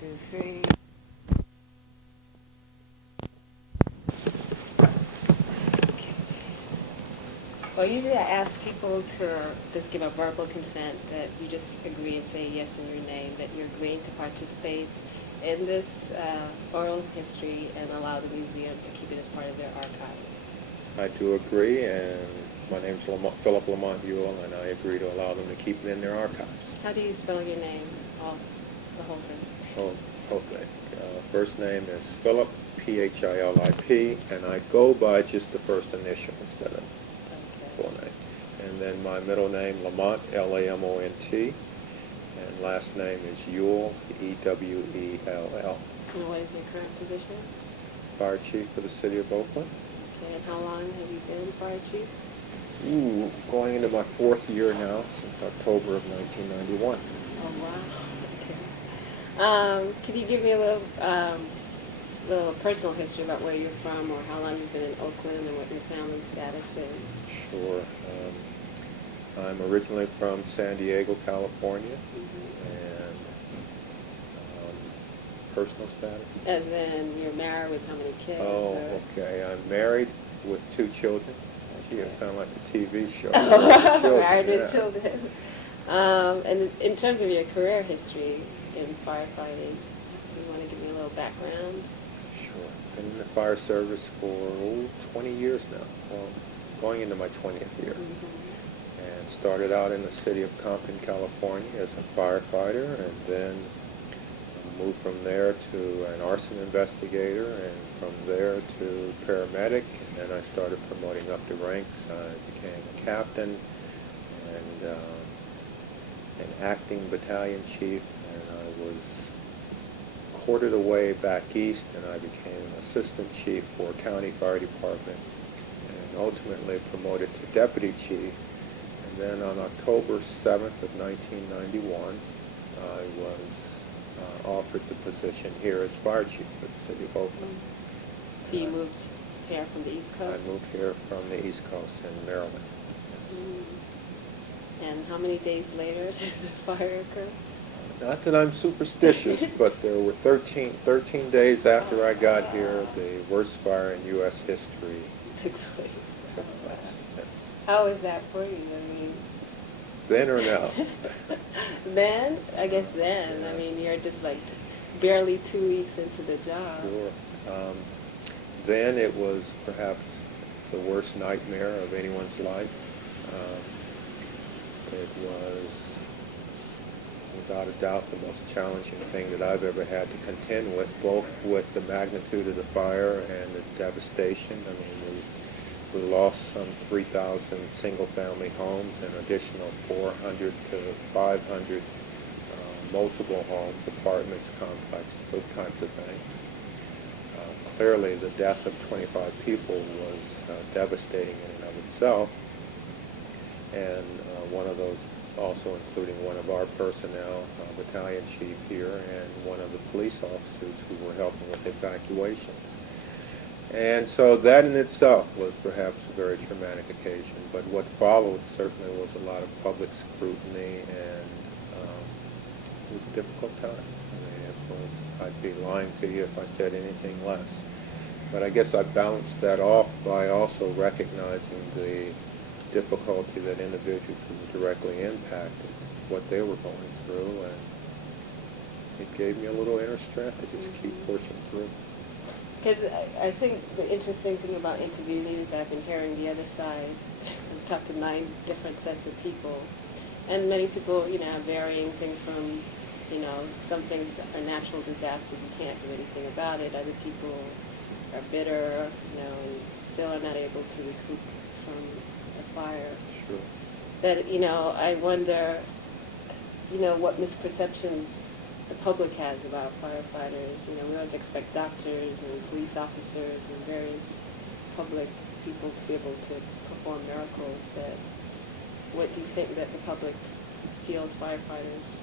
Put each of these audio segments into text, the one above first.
2, 3. Well, usually I ask people to just give a verbal consent that you just agree and say yes in your name, that you're agreeing to participate in this oral history and allow the museum to keep it as part of their archives. I do agree, and my name's Philip Lamont Ewell, and I agree to allow them to keep it in their archives. How do you spell your name? The whole thing. Oh, okay. First name is Philip, Philip, and I go by just the first initial instead of full name. And then my middle name, Lamont, Lamont, and last name is Ewell, Ewell. And what is your current position? Fire Chief for the City of Oakland. Okay, and how long have you been Fire Chief? Going into my 4th year now, since October of 1991. Oh, wow. Okay. Could you give me a little personal history about where you're from or how long you've been in Oakland and what your family status is? Sure. I'm originally from San Diego, California, and personal status? As in, you're married with how many kids? Oh, or? okay. I'm married with 2 children. Gee, it sounds like a TV show. Married with children. And in terms of your career history in firefighting, you want to give me a little background? Sure. Been in the fire service for 20 years now. Well, going into my 20th year. And started out in the city of Compton, California as a firefighter, and then moved from there to an arson investigator, and from there to paramedic, and then I started promoting up the ranks. I became a captain and an acting battalion chief, and I was quartered away back east, and I became an assistant chief for county fire department, and ultimately promoted to deputy chief. And then on October 7th of 1991, I was offered the position here as fire chief for the city of Oakland. So you moved here from the East Coast? I moved here from the East Coast in Maryland. And how many days later did the fire occur? Not that I'm superstitious, but there were 13 days after I got here, the worst fire in U.S. history Took place. Yes. How was that for you? I mean, Then or now? then? I guess then. I mean, you're just like barely 2 weeks into the job. Sure. Then it was perhaps the worst nightmare of anyone's life. It was, without a doubt, the most challenging thing that I've ever had to contend with, both with the magnitude of the fire and the devastation. I mean, we lost some 3,000 single-family homes, an additional 400 to 500 multiple homes, apartments, complexes, those types of things. Clearly, the death of 25 people was devastating in and of itself, and one of those also including one of our personnel, battalion chief here, and one of the police officers who were helping with evacuations. And so that in itself was perhaps a very traumatic occasion, but what followed certainly was a lot of public scrutiny, and it was a difficult time. I mean, I'd be lying to you if I said anything less. But I guess I balanced that off by also recognizing the difficulty that individuals who were directly impacted, what they were going through, and it gave me a little inner strength to just keep pushing through. Because I think the interesting thing about interviewing is I've been hearing the other side. I've talked to 9 different sets of people, and many people, you know, have varying things from, you know, some things are natural disasters, you can't do anything about it. Other people are bitter, you know, and still are not able to recoup from a fire. Sure. That, you know, I wonder, you know, what misperceptions the public has about firefighters. You know, we always expect doctors and police officers and various public people to be able to perform miracles. What do you think that the public feels firefighters?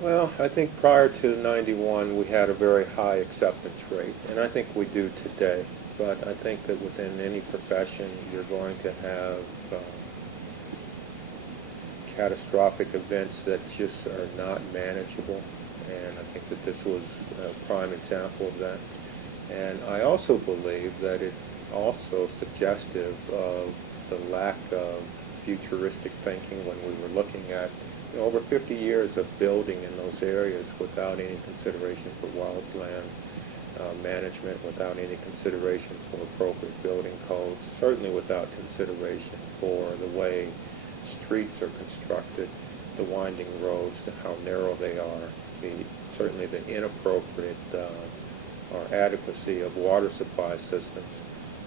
Well, I think prior to 91 we had a very high acceptance rate, and I think we do today. But I think that within any profession you're going to have catastrophic events that just are not manageable. And I think that this was a prime example of that. And I also believe that it's also suggestive of the lack of futuristic thinking when we were looking at over 50 years of building in those areas without any consideration for wildland management, without any consideration for appropriate building codes, certainly without consideration for the way streets are constructed, the winding roads, how narrow they are, certainly the inappropriate or adequacy of water supply systems.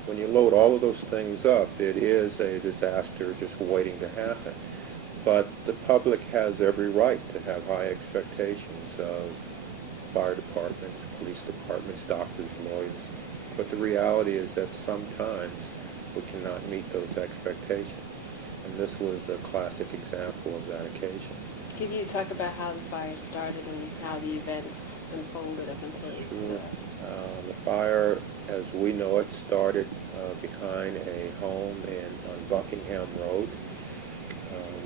When you load all of those things up, it is a disaster just waiting to happen. But the public has every right to have high expectations of fire departments, police departments, doctors, lawyers. But the reality is that sometimes we cannot meet those expectations. And this was a classic example of that occasion. Can you talk about how the fire started and how the events unfolded up until it? Sure. The fire, as we know it, started behind a home on Buckingham Road.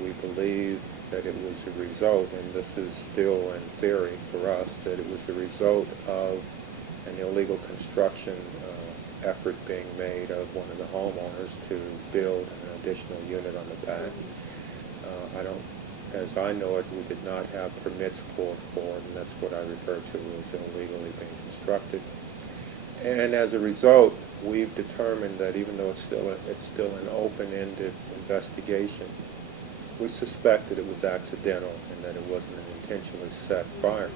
We believe that it was a result, and this is still in theory for us, that it was the result of an illegal construction effort being made of one of the homeowners to build an additional unit on the back. As I know it, we did not have permits for it, and that's what I refer to as illegally being constructed. And as a result, we've determined that even though it's still an open-ended investigation, we suspect that it was accidental and that it wasn't an intentionally set fire.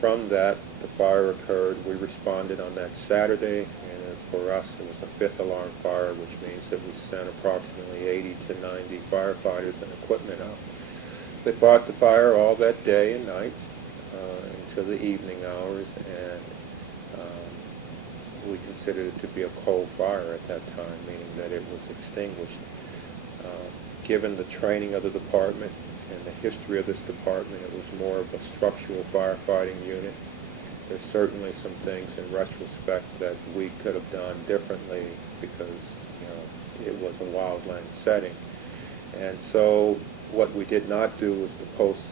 From that, the fire occurred. We responded on that Saturday, and for us it was a fifth alarm fire, which means that we sent approximately 80 to 90 firefighters and equipment out. They fought the fire all that day and night into the evening hours, and we considered it to be a cold fire at that time, meaning that it was extinguished. Given the training of the department and the history of this department, it was more of a structural firefighting unit. There's certainly some things in retrospect that we could have done differently because, it was a wildland setting. And so what we did not do was to post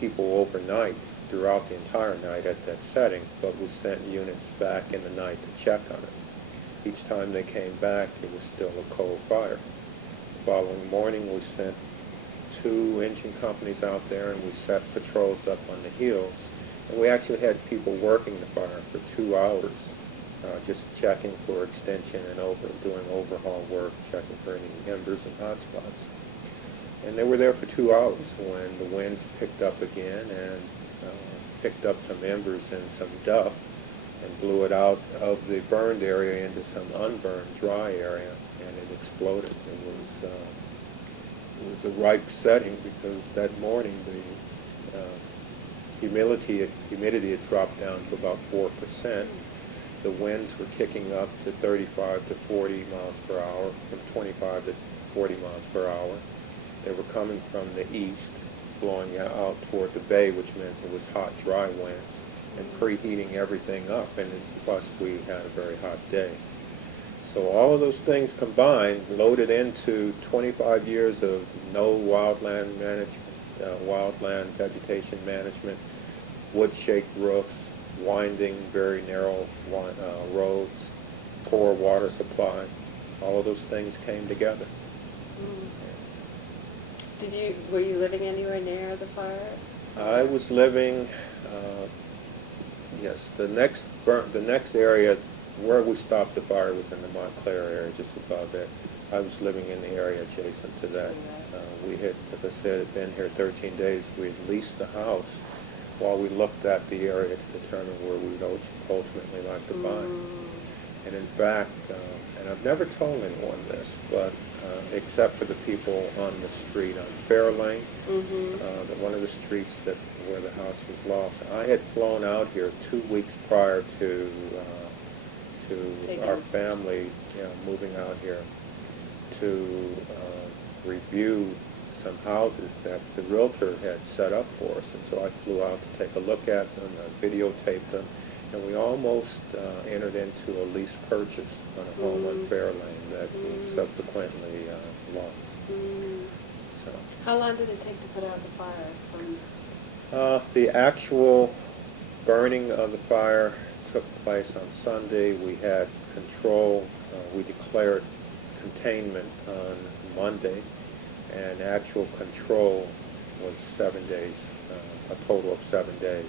people overnight throughout the entire night at that setting, but we sent units back in the night to check on it. Each time they came back, it was still a cold fire. The following morning, we sent 2 engine companies out there, and we set patrols up on the hills. And we actually had people working the fire for 2 hours, just checking for extension and doing overhaul work, checking for any embers and hot spots. And they were there for 2 hours when the winds picked up again and picked up some embers and some duff and blew it out of the burned area into some unburned dry area, and it exploded. It was a ripe setting because that morning the humidity had dropped down to about 4%. The winds were kicking up to 35 to 40 miles per hour, from 25 to 40 miles per hour. They were coming from the east, blowing out toward the bay, which meant it was hot, dry winds, and preheating everything up, and plus we had a very hot day. So all of those things combined, loaded into 25 years of no wildland management, wildland vegetation management, wood-shaped roofs, winding, very narrow roads, poor water supply, all of those things came together. Were you living anywhere near the fire? I was living, yes, the next area where we stopped the fire was in the Montclair area, just above it. I was living in the area adjacent to that. We had, as I said, been here 13 days. We had leased the house while we looked at the area to determine where we would ultimately like to buy. And in fact, and I've never told anyone this, but except for the people on the street on Fair Lane, one of the streets where the house was lost. I had flown out here 2 weeks prior to our family moving out here to review some houses that the realtor had set up for us. And so I flew out to take a look at them, videotaped them, and we almost entered into a lease purchase on a home on Fair Lane that we subsequently lost. So. How long did it take to put out the fire? The actual burning of the fire took place on Sunday. We had control. We declared containment on Monday, and actual control was 7 days, a total of 7 days,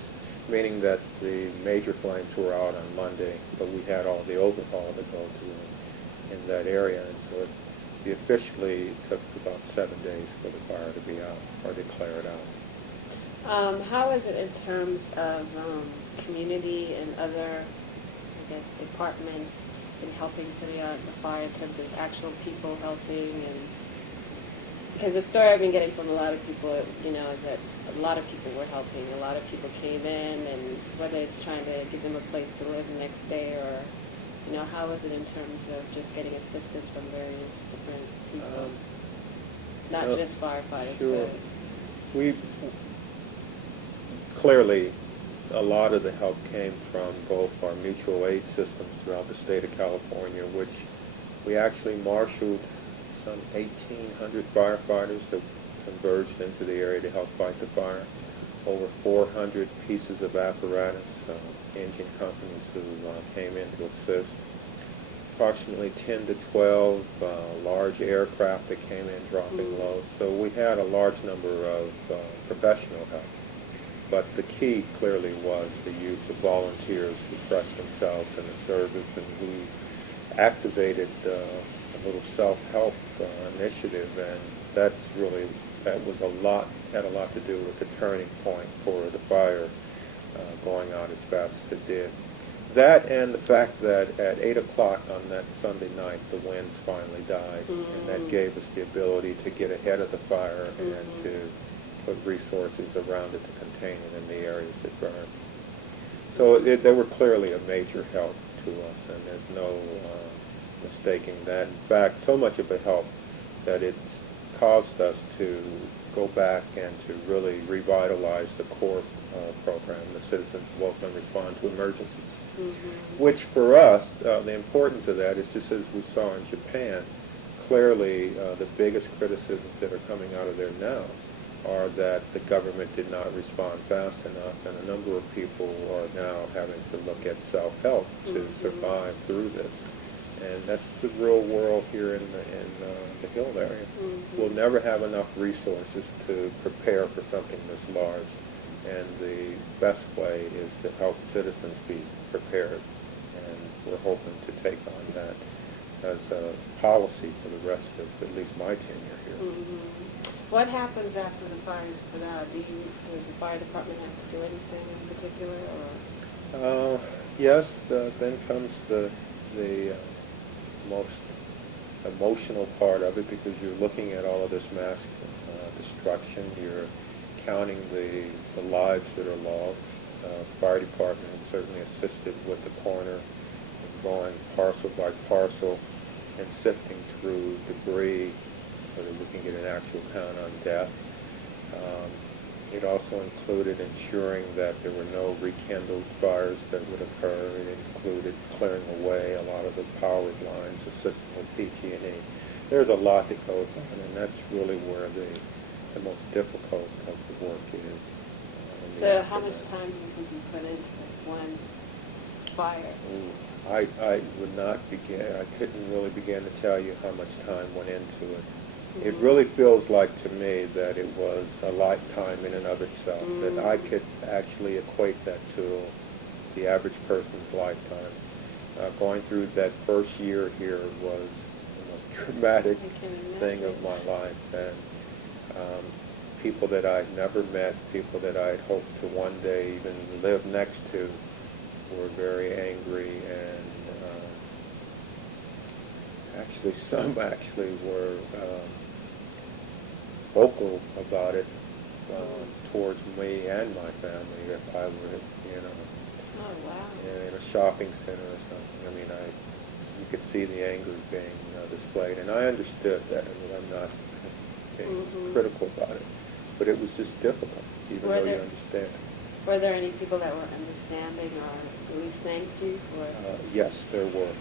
meaning that the major flames were out on Monday, but we had all the overhaul to go to in that area, and so it officially took about 7 days for the fire to be out or declared out. How is it in terms of community and other, I guess, departments in helping put out the fire in terms of actual people helping? And because the story I've been getting from a lot of people, is that a lot of people were helping. A lot of people came in, and whether it's trying to give them a place to live the next day or, how is it in terms of just getting assistance from various different people? Not just firefighters, sure. but... We clearly, a lot of the help came from both our mutual aid systems throughout the state of California, which we actually marshaled some 1,800 firefighters that converged into the area to help fight the fire. Over 400 pieces of apparatus, engine companies who came in to assist. Approximately 10 to 12 large aircraft that came in dropping loads. So we had a large number of professional help. But the key clearly was the use of volunteers who pressed themselves in the service, and we activated a little self-help initiative, and that had a lot to do with the turning point for the fire going out as fast as it did. That and the fact that at 8 o'clock on that Sunday night, the winds finally died, and that gave us the ability to get ahead of the fire and to put resources around it to contain it in the areas that burned. So they were clearly a major help to us, and there's no mistaking that. In fact, so much of a help that it's caused us to go back and to really revitalize the core program, the Citizens of Oakland Respond to Emergencies, which for us, the importance of that is just as we saw in Japan, clearly the biggest criticisms that are coming out of there now are that the government did not respond fast enough, and a number of people are now having to look at self-help to survive through this. And that's the real world here in the Hill area. We'll never have enough resources to prepare for something this large, and the best way is to help citizens be prepared, and we're hoping to take on that as a policy for the rest of at least my tenure here. What happens after the fire is put out? Does the fire department have to do anything in particular, or? Yes, then comes the most emotional part of it, because you're looking at all of this mass destruction. You're counting the lives that are lost. Fire department has certainly assisted with the coroner in going parcel by parcel and sifting through debris so that we can get an actual count on death. It also included ensuring that there were no rekindled fires that would occur. It included clearing away a lot of the power lines, assisting with PG&E. There's a lot that goes on, and that's really where the most difficult of the work is. So how much time do you think you put into this one fire? I would not begin. I couldn't really begin to tell you how much time went into it. It really feels like to me that it was a lifetime in and of itself, that I could actually equate that to the average person's lifetime. Going through that first year here was the most traumatic thing of my life, and people that I'd never met, people that I'd hoped to one day even live next to, were very angry, and actually some were vocal about it towards me and my family if I were, Oh, wow. in a shopping center or something. I mean, you could see the anger being displayed, and I understood that. I mean, I'm not being critical about it, but it was just difficult, even though you understand. Were there any people that were understanding or at least thanked you for? Yes, there were.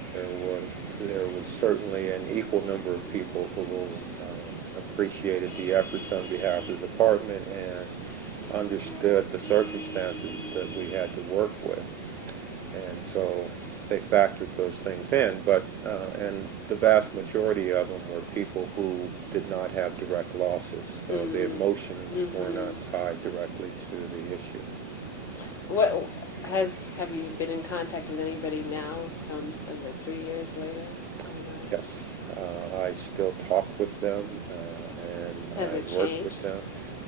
There was certainly an equal number of people who appreciated the efforts on behalf of the department and understood the circumstances that we had to work with. And so they factored those things in, but and the vast majority of them were people who did not have direct losses, so the emotions were not tied directly to the issue. Have you been in contact with anybody now, some 3 years later? Yes, I still talk with them and I work with them.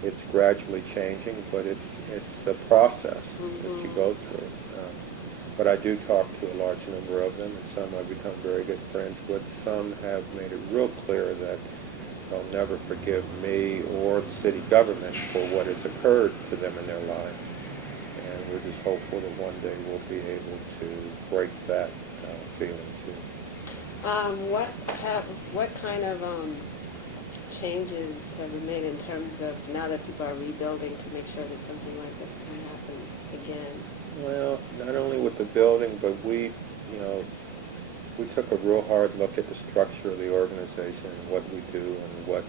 It's gradually changing, but it's a process that you go through. But I do talk to a large number of them, and some I've become very good friends with. Some have made it real clear that they'll never forgive me or the city government for what has occurred to them in their lives. And we're just hopeful that one day we'll be able to break that feeling too. What kind of changes have been made in terms of now that people are rebuilding to make sure that something like this can happen again? Well, not only with the building, but we took a real hard look at the structure of the organization and what we do and what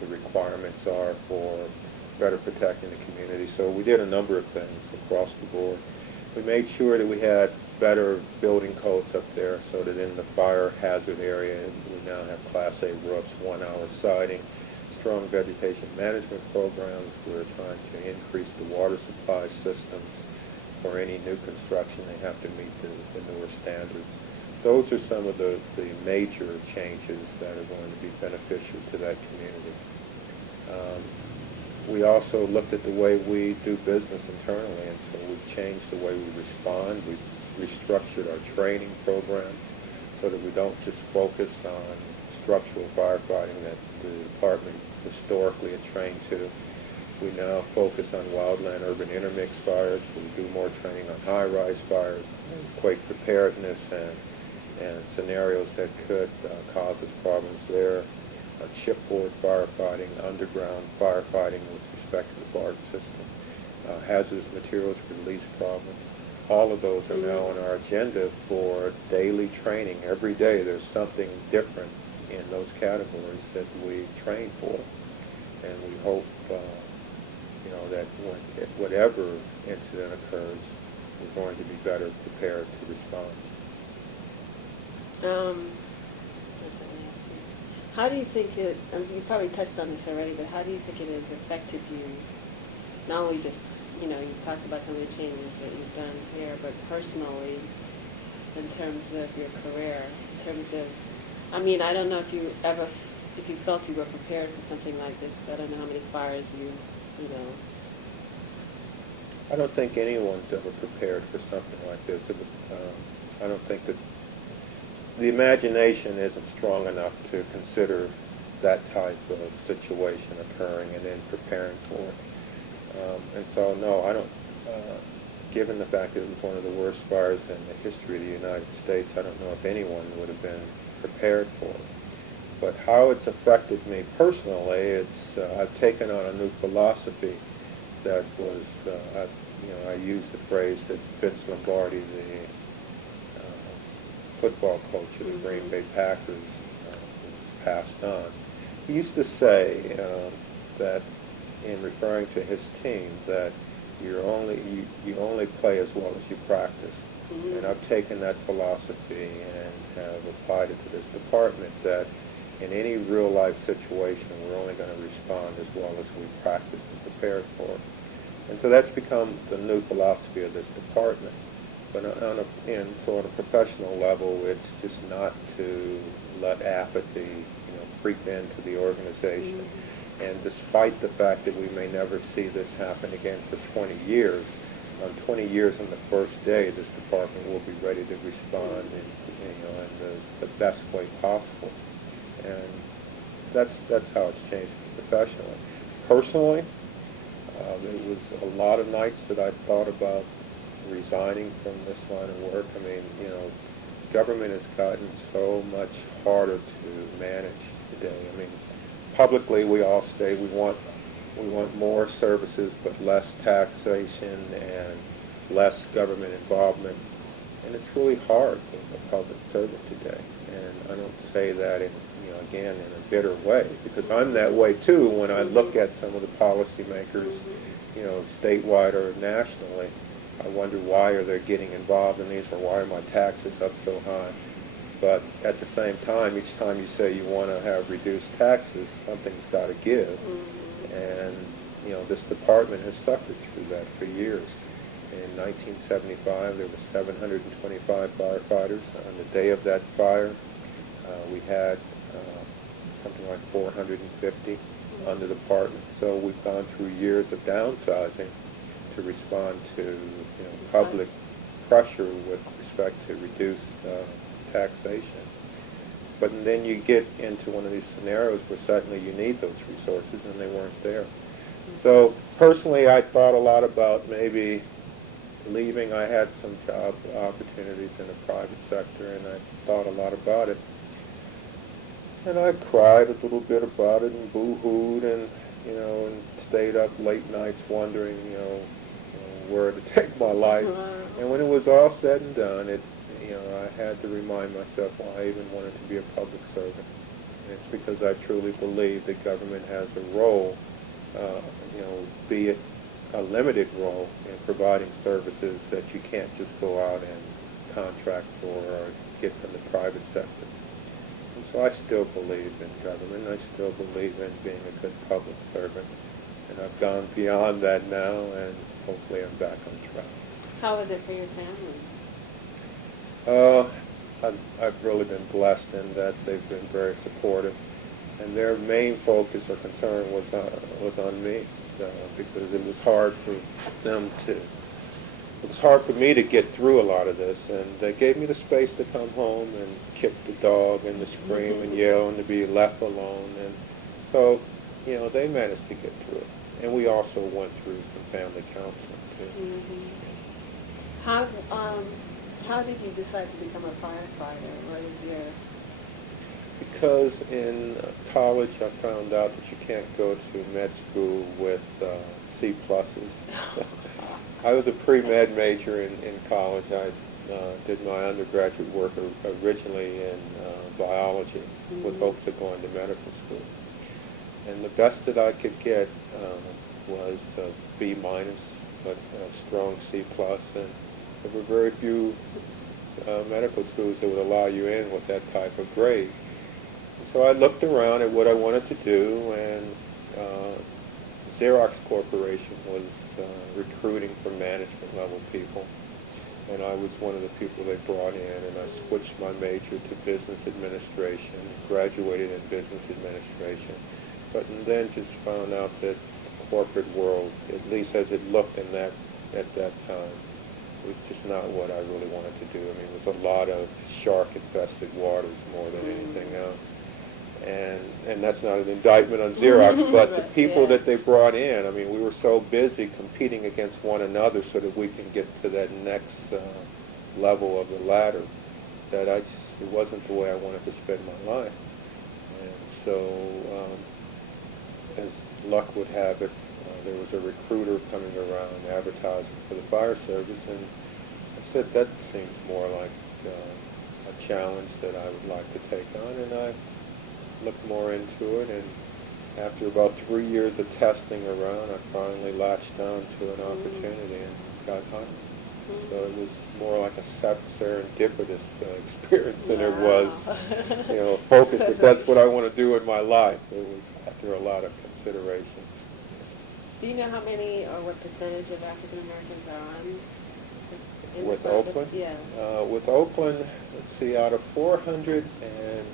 the requirements are for better protecting the community. So we did a number of things across the board. We made sure that we had better building codes up there so that in the fire hazard area we now have Class A roofs, 1-hour siding, strong vegetation management programs. We're trying to increase the water supply systems. For any new construction, they have to meet the newer standards. Those are some of the major changes that are going to be beneficial to that community. We also looked at the way we do business internally, and so we've changed the way we respond. We've restructured our training programs so that we don't just focus on structural firefighting that the department historically had trained to. We now focus on wildland urban intermix fires. We do more training on high-rise fires, quake preparedness, and scenarios that could cause us problems there. Shipboard firefighting, underground firefighting with respect to the BART system, hazardous materials release problems. All of those are now on our agenda for daily training. Every day there's something different in those categories that we train for, and we hope that whatever incident occurs, we're going to be better prepared to respond. How do you think it, you probably touched on this already, but how do you think it has affected you, not only just, you talked about some of the changes that you've done here, but personally, in terms of your career, in terms of, I don't know if you felt you were prepared for something like this. I don't know how many fires you I don't think anyone's ever prepared for something like this. I don't think that the imagination isn't strong enough to consider that type of situation occurring and then preparing for it. And so, no, I don't, given the fact that it was one of the worst fires in the history of the United States, I don't know if anyone would have been prepared for it. But how it's affected me personally, I've taken on a new philosophy that was, I used the phrase that Vince Lombardi, the football coach of the Green Bay Packers, passed on. He used to say that, in referring to his team, that you only play as well as you practice. And I've taken that philosophy and have applied it to this department, that in any real-life situation, we're only going to respond as well as we practice and prepare for it. And so that's become the new philosophy of this department. But on a professional level, it's just not to let apathy, creep into the organization. And despite the fact that we may never see this happen again for 20 years, 20 years on the first day, this department will be ready to respond in the best way possible. And that's how it's changed professionally. Personally, there was a lot of nights that I thought about resigning from this line of work. Government has gotten so much harder to manage today. Publicly we all say we want more services but less taxation and less government involvement. And it's really hard being a public servant today. And I don't say that in a bitter way, because I'm that way too when I look at some of the policymakers statewide or nationally, I wonder why are they getting involved in these, or why are my taxes up so high? But at the same time, each time you say you want to have reduced taxes, something's got to give. Mm-hmm. And, this department has suffered through that for years. In 1975, there were 725 firefighters. On the day of that fire, we had something like 450 on the department. So we've gone through years of downsizing to respond to public pressure with respect to reduced taxation. But then you get into one of these scenarios where suddenly you need those resources and they weren't there. So personally, I thought a lot about maybe leaving. I had some job opportunities in the private sector, and I thought a lot about it. And I cried a little bit about it and boo-hooed and stayed up late nights wondering, where to take my life. And when it was all said and done, I had to remind myself why I even wanted to be a public servant. And it's because I truly believe that government has a role, be it a limited role in providing services that you can't just go out and contract for or get from the private sector. And so I still believe in government. I still believe in being a good public servant. And I've gone beyond that now, and hopefully I'm back on track. How was it for your family? I've really been blessed in that they've been very supportive. And their main focus or concern was on me, because it was hard for them to, it was hard for me to get through a lot of this, and they gave me the space to come home and kick the dog and to scream and yell and to be left alone, and so, they managed to get through it. And we also went through some family counseling too. Mm-hmm. How did you decide to become a firefighter? What is your... Because in college I found out that you can't go to med school with C pluses. I was a pre-med major in college. I did my undergraduate work originally in biology with hopes of going to medical school. And the best that I could get was a B minus, but a strong C plus, and there were very few medical schools that would allow you in with that type of grade. So I looked around at what I wanted to do, and Xerox Corporation was recruiting for management level people, and I was one of the people they brought in, and I switched my major to business administration, graduated in business administration, but then just found out that the corporate world, at least as it looked at that time, was just not what I really wanted to do. I mean, it was a lot of shark-infested waters more than anything else. And that's not an indictment on Xerox, but the people that they brought in, I mean, we were so busy competing against one another so that we can get to that next level of the ladder that it wasn't the way I wanted to spend my life. And so, as luck would have it, there was a recruiter coming around advertising for the fire service, and I said that seemed more like a challenge that I would like to take on, and I looked more into it, and after about 3 years of testing around, I finally latched on to an opportunity and got hired. So it was more like a serendipitous experience than it was, focus that that's what I want to do in my life. It was after a lot of consideration. Do you know how many or what percentage of African Americans are on? With Oakland? Yeah. With Oakland, let's see, out of 400, and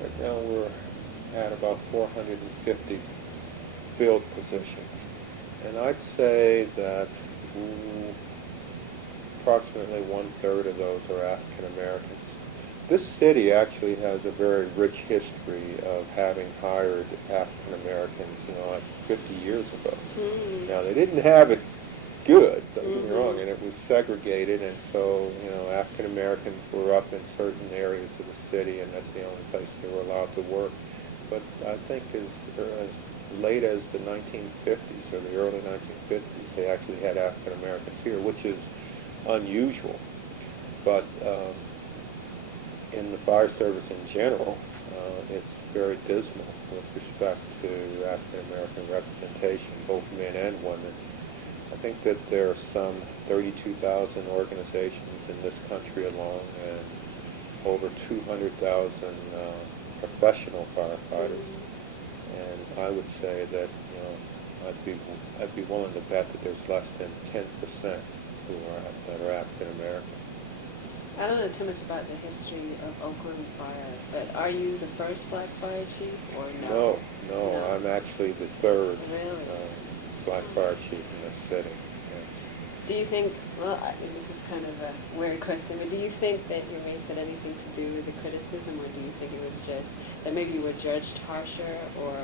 right now we're at about 450 filled positions. And I'd say that approximately 1/3 of those are African Americans. This city actually has a very rich history of having hired African Americans, like 50 years ago. Now, they didn't have it good, don't get me wrong, and it was segregated, and so, African Americans were up in certain areas of the city, and that's the only place they were allowed to work. But I think as late as the 1950s, or the early 1950s, they actually had African Americans here, which is unusual. But in the fire service in general, it's very dismal with respect to African American representation, both men and women. I think that there are some 32,000 organizations in this country alone, and over 200,000 professional firefighters. And I would say that, you know, I'd be willing to bet that there's less than 10% that are African American. I don't know too much about the history of Oakland Fire, but are you the first black fire chief or no? No, I'm actually the third Really? black fire chief in this city. Yeah. Do you think, well, this is kind of a weird question, but do you think that your race had anything to do with the criticism, or do you think it was just that maybe you were judged harsher, or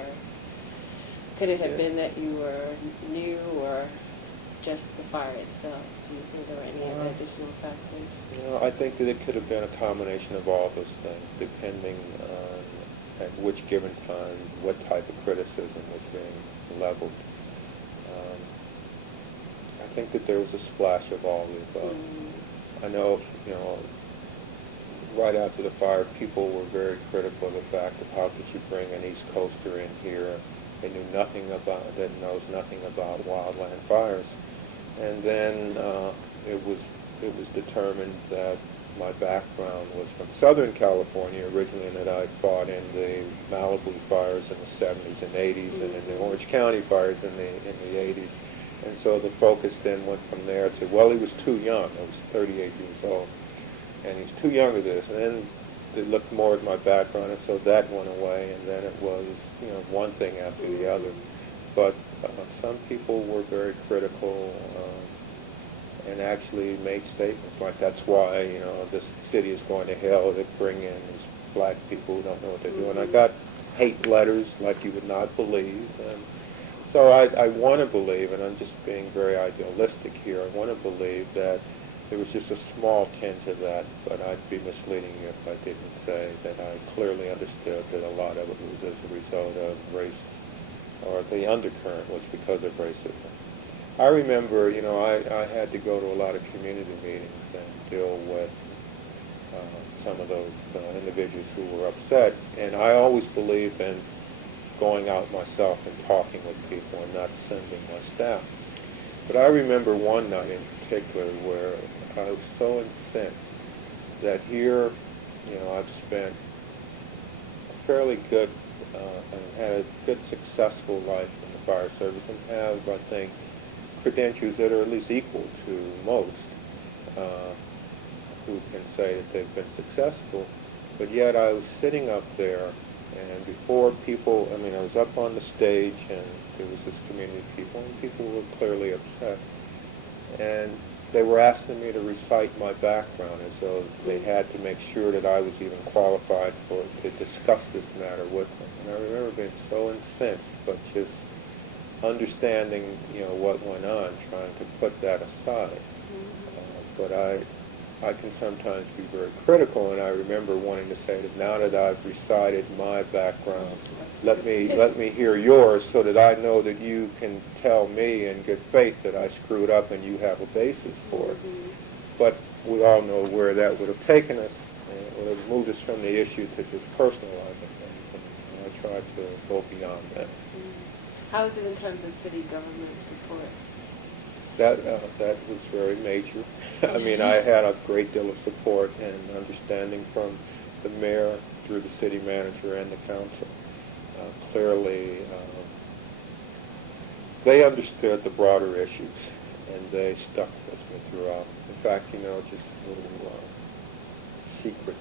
could it have been that you were new, or just the fire itself? Do you think there were any other additional factors? You know, I think that it could have been a combination of all those things, depending on at which given time what type of criticism was being leveled. I think that there was a splash of all of the above. I know, you know, right after the fire, people were very critical of the fact of how could you bring an East Coaster in here that knows nothing about wildland fires. And then it was determined that my background was from Southern California originally, and that I fought in the Malibu fires in the 70s and 80s, and in the Orange County fires in the 80s. And so the focus then went from there to, well, he was too young. I was 38 years old, and he was too young for this. And then they looked more at my background, and so that went away, and then it was, you know, one thing after the other. But some people were very critical and actually made statements like, that's why, you know, this city is going to hell. They bring in these black people who don't know what they're doing. I got hate letters like you would not believe. And so I want to believe, and I'm just being very idealistic here, I want to believe that there was just a small tinge of that, but I'd be misleading you if I didn't say that I clearly understood that a lot of it was as a result of race, or the undercurrent was because of racism. I remember, you know, I had to go to a lot of community meetings and deal with some of those individuals who were upset, and I always believed in going out myself and talking with people and not sending my staff. But I remember one night in particular where I was so incensed that here, you know, I've spent a fairly good and had a good successful life in the fire service, and have, I think, credentials that are at least equal to most who can say that they've been successful. But yet I was sitting up there, and before people, I mean, I was up on the stage, and there was this community of people, and people were clearly upset. And they were asking me to recite my background as though they had to make sure that I was even qualified to discuss this matter with them. And I remember being so incensed, but just understanding, you know, what went on, trying to put that aside. But I can sometimes be very critical, and I remember wanting to say that now that I've recited my background, let me hear yours, so that I know that you can tell me in good faith that I screwed up and you have a basis for it. But we all know where that would have taken us, and it would have moved us from the issue to just personalizing things, and I tried to go beyond that. How is it in terms of city government support? That was very major. I mean, I had a great deal of support and understanding from the mayor through the city manager and the council. Clearly, they understood the broader issues, and they stuck with me throughout. In fact, you know, just a little secret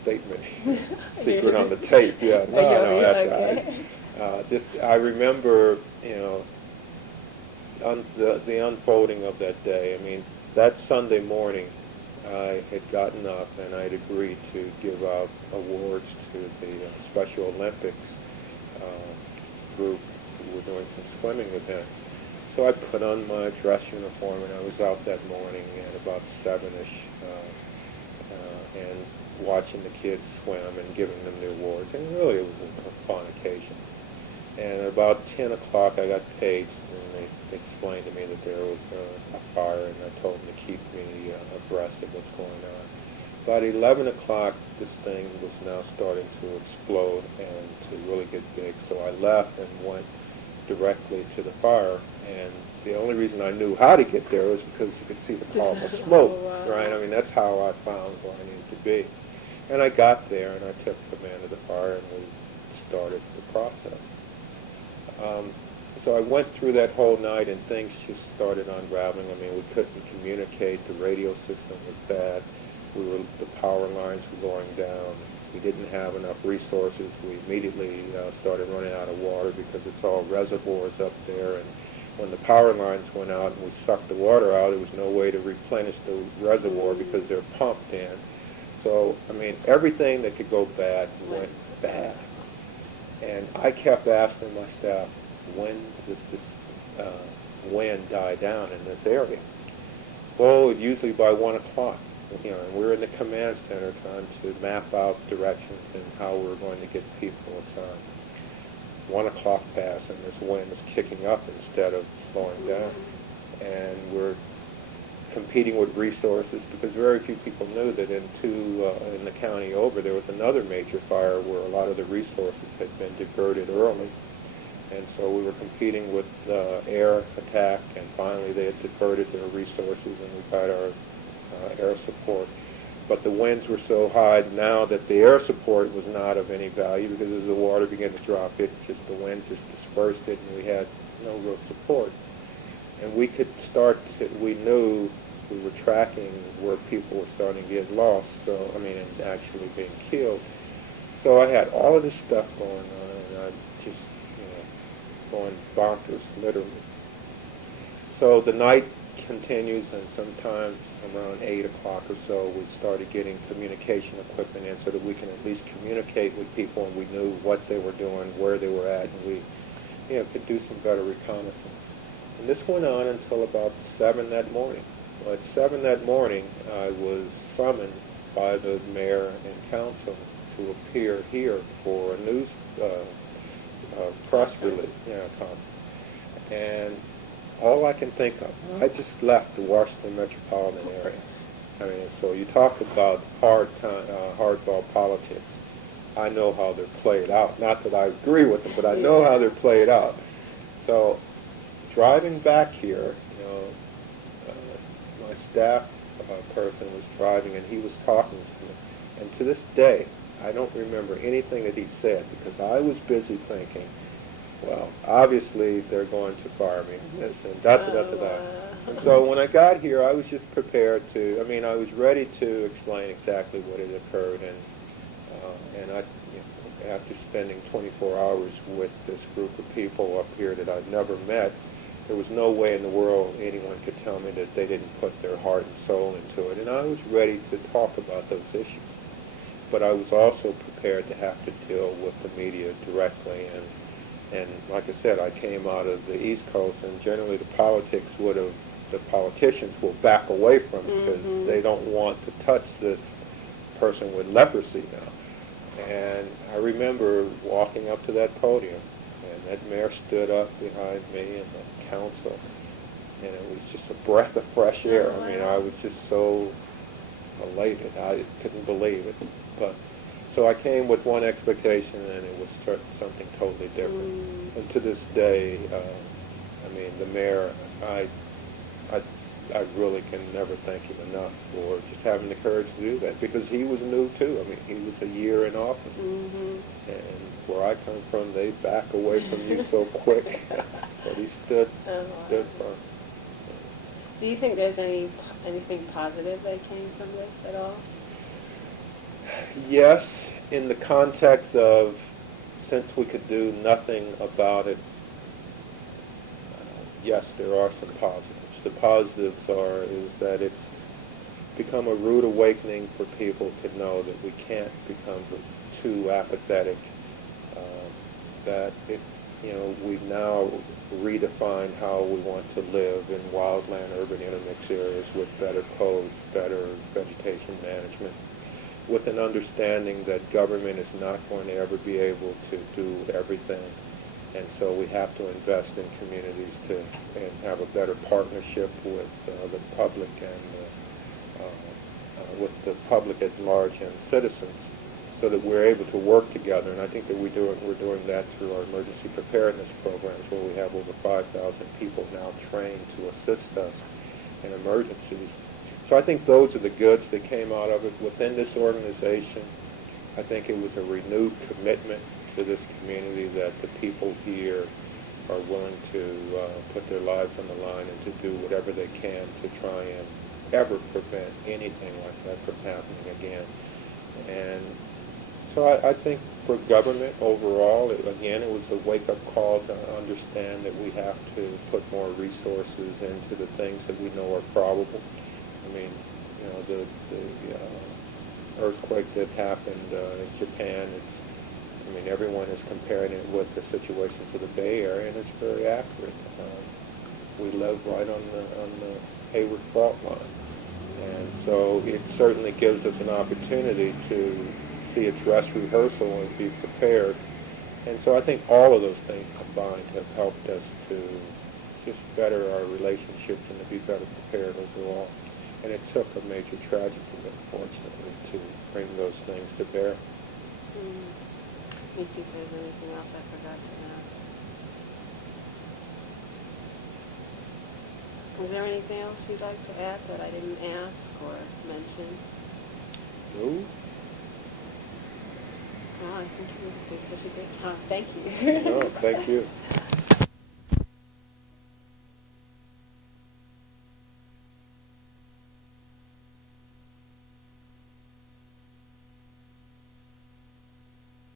statement, secret on the tape. Yeah, no, that's I remember, you know, the unfolding of that day. I mean, that Sunday morning, I had gotten up and I had agreed to give out awards to the Special Olympics group who were doing some swimming events. So I put on my dress uniform, and I was out that morning at about 7-ish and watching the kids swim and giving them the awards. And really, it was a fun occasion. And at about 10 o'clock, I got paged, and they explained to me that there was a fire, and I told them to keep me abreast of what's going on. About 11 o'clock, this thing was now starting to explode and to really get big. So I left and went directly to the fire. And the only reason I knew how to get there was because you could see the column of smoke, right? I mean, that's how I found where I needed to be. And I got there, and I took command of the fire, and we started the process. So I went through that whole night, and things just started unraveling. I mean, we couldn't communicate. The radio system was bad. The power lines were going down. We didn't have enough resources. We immediately started running out of water because it's all reservoirs up there. And when the power lines went out and we sucked the water out, there was no way to replenish the reservoir because they're pumped in. So, I mean, everything that could go bad went bad. And I kept asking my staff, when does this wind die down in this area? Well, usually by 1 o'clock. You know, and we're in the command center trying to map out directions and how we're going to get people assigned. 1 o'clock passed and this wind is kicking up instead of slowing down. And we're competing with resources because very few people knew that in the county over there was another major fire where a lot of the resources had been diverted early. And so we were competing with air attack, and finally they had diverted their resources and we got our air support. But the winds were so high now that the air support was not of any value because as the water began to drop, the wind just dispersed it and we had no real support. And we knew we were tracking where people were starting to get lost, and actually being killed. So I had all of this stuff going on and I just, going bonkers, literally. So the night continues, and sometimes around 8 o'clock or so, we started getting communication equipment in so that we can at least communicate with people and we knew what they were doing, where they were at, and we could do some better reconnaissance. And this went on until about 7 that morning. Well, at 7 that morning, I was summoned by the mayor and council to appear here for a news press release, conference. And all I can think of, I just left the Washington metropolitan area. I mean, so you talk about hardball politics. I know how they're played out. Not that I agree with them, but I know how they're played out. So driving back here, my staff person was driving and he was talking to me. And to this day, I don't remember anything that he said because I was busy thinking, well, obviously they're going to fire me. And da-da-da-da-da. And so when I got here, I was just prepared to, I was ready to explain exactly what had occurred. And I, after spending 24 hours with this group of people up here that I'd never met, there was no way in the world anyone could tell me that they didn't put their heart and soul into it. And I was ready to talk about those issues. But I was also prepared to have to deal with the media directly. And like I said, I came out of the East Coast, and generally the politicians will back away from it because they don't want to touch this person with leprosy now. And I remember walking up to that podium, and that mayor stood up behind me and the council, and it was just a breath of fresh air. I was just so elated. I couldn't believe it. But so I came with one expectation, and it was something totally different. And to this day, the mayor, I really can never thank him enough for just having the courage to do that, because he was new too. He was a year in office, and where I come from, they back away from you so quick. But he stood firm. Do you think there's anything positive that came from this at all? Yes, in the context of, since we could do nothing about it, yes, there are some positives. The positives is that it's become a rude awakening for people to know that we can't become too apathetic, that we've now redefined how we want to live in wildland urban intermix areas with better codes, better vegetation management, with an understanding that government is not going to ever be able to do everything. And so we have to invest in communities and have a better partnership with the public and with the public at large and citizens, so that we're able to work together. And I think that we're doing that through our emergency preparedness programs, where we have over 5,000 people now trained to assist us in emergencies. So I think those are the goods that came out of it. Within this organization, I think it was a renewed commitment to this community, that the people here are willing to put their lives on the line and to do whatever they can to try and ever prevent anything like that from happening again. And so I think for government overall, it was a wake-up call to understand that we have to put more resources into the things that we know are probable. I mean, the earthquake that happened in Japan, everyone is comparing it with the situation to the Bay Area, and it's very accurate. We live right on the Hayward fault line. And so it certainly gives us an opportunity to see a dress rehearsal and be prepared. And so I think all of those things combined have helped us to just better our relationships and to be better prepared overall. And it took a major tragedy, unfortunately, to bring those things to bear. Let me see if there's anything else I forgot to ask. Is there anything else you'd like to add that I didn't ask or mention? No. No, I think you did such a good job. Thank you. No, thank you.